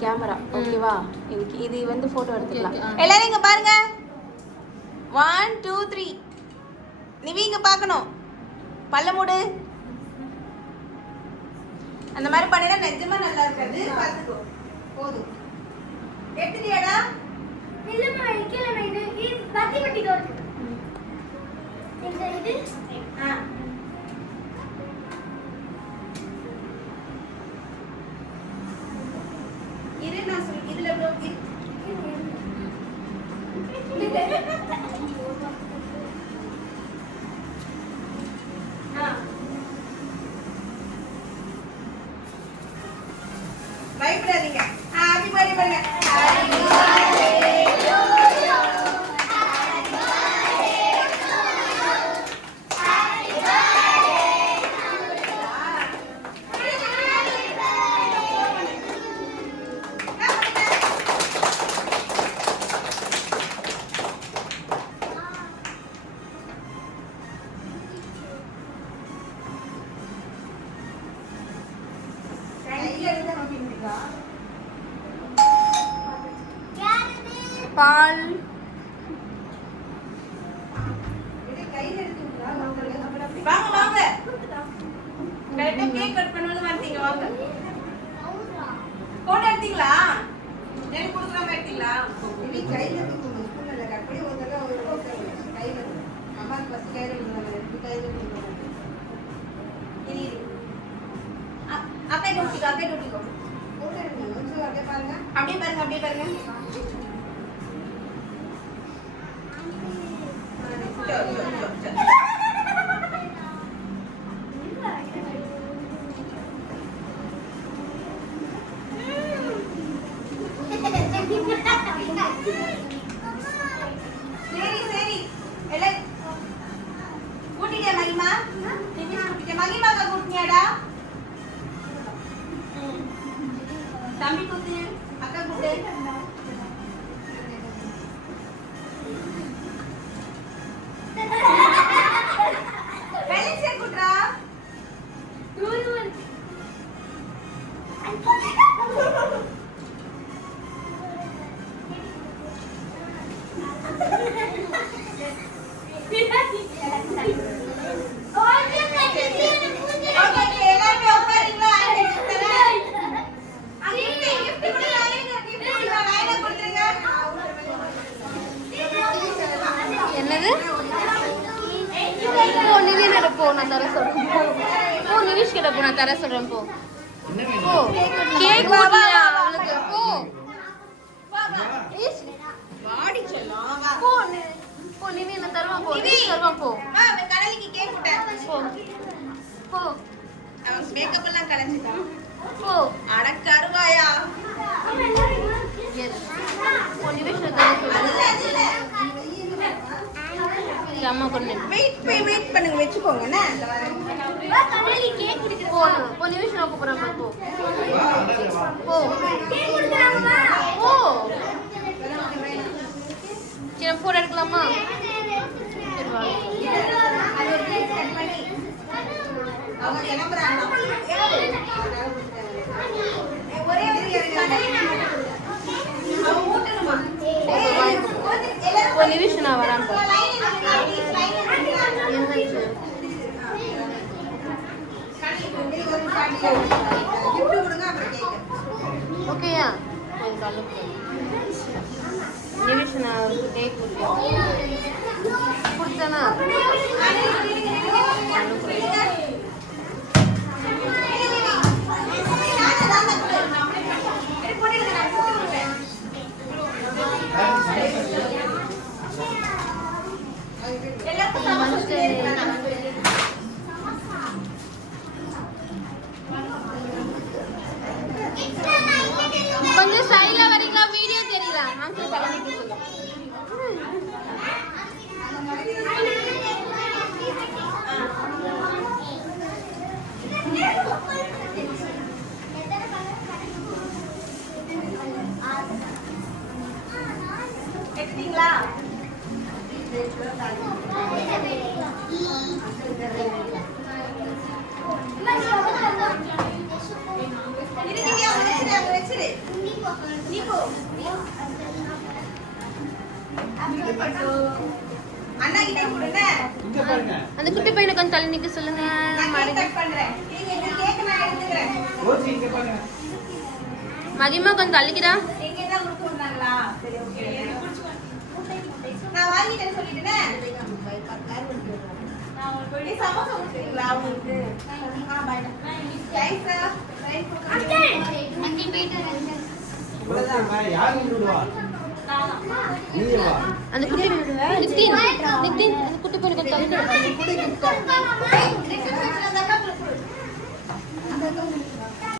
Camera ஓகேவா இன்னைக்கு இது வந்து போட்டோ எடுத்துக்கலாம் எல்லாரும் இங்க பாருங்க 1 2 3 நிவி இங்க பார்க்கணும் பல்ல மூடு அந்த மாதிரி பண்ணினா நிஜமா நல்லா இருக்காது பாத்துக்கோ போதும் எடுத்துட்டியாடா இல்லம்மா இக்கல இது பத்தி பட்டி தோடு இது இரு நான் சொல்ல இதுல ப்ளோ பயப்படாதீங்க ஹாப்பி பர்த்டே பண்ணுங்க ஹாப்பி பால் வாங்க வாங்க கரெக்ட்டா கேக் கட் பண்ணனும் வந்தீங்க வாங்க போட்டோ எடுத்தீங்களா எனக்கு கொடுக்காம எடுத்தீங்களா இனி கையில எடுத்து ஸ்கூல்ல அப்படியே ஒரு தடவை ஒரு கையில அம்மா பஸ் கையில எடுத்து கையில எடுத்து இனி அக்கா டூட்டிக்கோ போட்டோ எடுங்க கொஞ்சம் அப்படியே பாருங்க அப்படியே பாருங்க சரி எல்லாம் கூட்டிட்டியா மகிமா மகிமாக்கா கூட்டினியாடா தம்பி கூட்டு அக்கா கூட்டு என்னது போ நிவின் போ நான் தர சொல்றேன் போ நிவிஷ் கிட்ட போ நான் தர சொல்றேன் போ போ கேக் வாவா அவளுக்கு போ வாடி செல்லம் வா போ போ நிவின் நான் தருவான் போ நிவின் தருவான் போ வா நான் கடலிக்கு கேக் விட்டேன் போ போ அவன் மேக்கப் எல்லாம் கலஞ்சிட்டான் போ அட கருவாயா எஸ் போ நிவிஷ் தர சொல்றேன் அம்மா கொண்டு வெயிட் பண்ணுங்க வெச்சுக்கோங்க வா கடலி கேக் குடிக்க போ நிமிஷம் நோக்க போறேன் போ போ கேக் குடிக்கறாங்க போ சின்ன போட்டோ எடுக்கலாமா சரி வா அது ஒரு பீஸ் கட் பண்ணி அவங்க கிளம்பறாங்க ஒரே ஒரு கடலி அவ ஊட்டணுமா ஒரு நிமிஷம் நான் வரேன் ஓகேயா நிமிஷம் நான் கேக் கொடுத்தேனா கொஞ்சம் சைடுல வரீங்களா வீடியோ தெரியல எடுத்தீங்களா வச்சிரு அண்ணா கிட்ட கொடுங்க. இங்க பாருங்க. அந்த குட்டி பையனை கொஞ்சம் தள்ளி நிக்க சொல்லுங்க. நான் கேக் கட் பண்றேன். நீங்க இந்த கேக் நான் எடுத்துக்கிறேன். ரோஜி இங்க பாருங்க. மகிமா கொஞ்சம் தள்ளிக்கிறா. எங்க தான் கொடுத்து வந்தாங்களா? சரி ஓகே. நான் வாங்கிட்டேன்னு சொல்லிட்டேனே. நான் உங்களுக்கு போய் சமோசா கொடுத்தீங்களா உங்களுக்கு? பை. ரைஸா? ரைஸ் கொடுங்க. இவ்வளவுதான். யார் விடுவா? நீங்க வா. அந்த குட்டி நிக்தின் அந்த குட்டி பையனை கொஞ்சம் தள்ளி அந்த